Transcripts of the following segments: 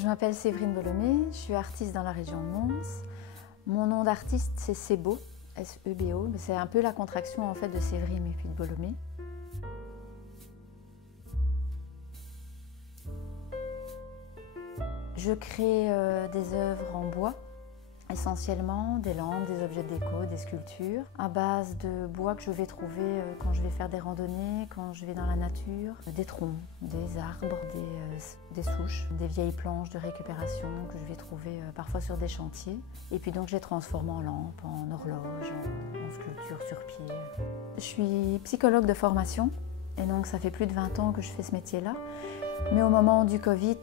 Je m'appelle Séverine Bolomé, je suis artiste dans la région de Mons. Mon nom d'artiste c'est Sebo, S-E-B-O, c'est un peu la contraction en fait de Séverine et puis de Bolomé. Je crée des œuvres en bois, essentiellement des lampes, des objets de déco, des sculptures, à base de bois que je vais trouver quand je vais faire des randonnées, quand je vais dans la nature, des troncs, des arbres, des souches, des vieilles planches de récupération que je vais trouver parfois sur des chantiers. Et puis donc je les transforme en lampes, en horloges, en sculptures sur pied. Je suis psychologue de formation et donc ça fait plus de 20 ans que je fais ce métier-là. Mais au moment du Covid,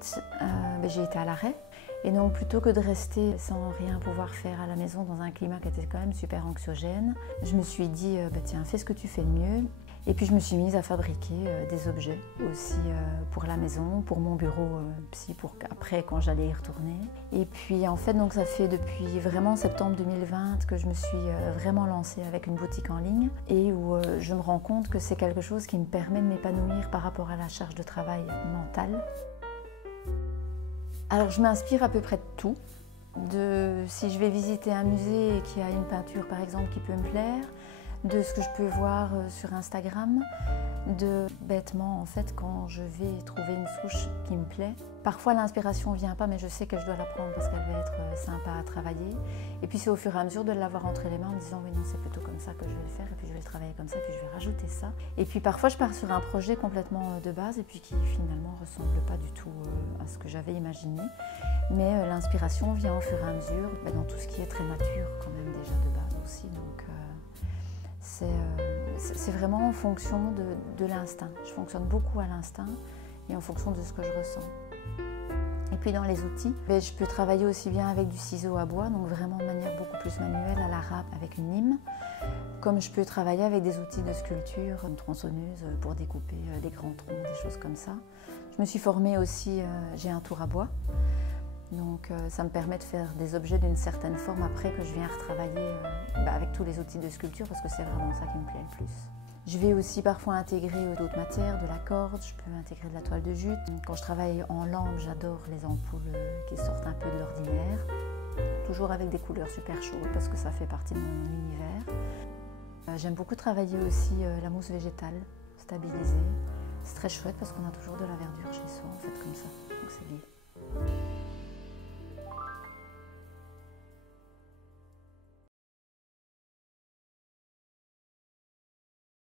j'ai été à l'arrêt. Et donc plutôt que de rester sans rien pouvoir faire à la maison dans un climat qui était quand même super anxiogène, je me suis dit tiens, fais ce que tu fais de mieux. Et puis je me suis mise à fabriquer des objets aussi pour la maison, pour mon bureau psy, pour après quand j'allais y retourner. Et puis en fait donc ça fait depuis vraiment septembre 2020 que je me suis vraiment lancée avec une boutique en ligne et où je me rends compte que c'est quelque chose qui me permet de m'épanouir par rapport à la charge de travail mentale. Alors je m'inspire à peu près de tout. Si je vais visiter un musée et qu'il y a une peinture par exemple qui peut me plaire, de ce que je peux voir sur Instagram, bêtement en fait quand je vais trouver une souche qui me plaît. Parfois l'inspiration ne vient pas mais je sais que je dois la prendre parce qu'elle va être sympa à travailler. Et puis c'est au fur et à mesure de l'avoir entre les mains en me disant oui non c'est plutôt comme ça que je vais le faire et puis je vais le travailler comme ça et puis je vais rajouter ça. Et puis parfois je pars sur un projet complètement de base et puis qui finalement ne ressemble pas du tout à ce que j'avais imaginé. Mais l'inspiration vient au fur et à mesure dans tout ce qui est très nature quand même déjà de base aussi. Donc, c'est vraiment en fonction de l'instinct. Je fonctionne beaucoup à l'instinct et en fonction de ce que je ressens. Et puis dans les outils, je peux travailler aussi bien avec du ciseau à bois, donc vraiment de manière beaucoup plus manuelle à la râpe avec une lime, comme je peux travailler avec des outils de sculpture, une tronçonneuse pour découper des grands troncs, des choses comme ça. Je me suis formée aussi, j'ai un tour à bois. Donc ça me permet de faire des objets d'une certaine forme après que je viens retravailler avec tous les outils de sculpture parce que c'est vraiment ça qui me plaît le plus. Je vais aussi parfois intégrer d'autres matières, de la corde, je peux intégrer de la toile de jute. Quand je travaille en lampe, j'adore les ampoules qui sortent un peu de l'ordinaire. Toujours avec des couleurs super chaudes parce que ça fait partie de mon univers. J'aime beaucoup travailler aussi la mousse végétale, stabilisée. C'est très chouette parce qu'on a toujours de la verdure chez soi en fait comme ça, donc c'est lié.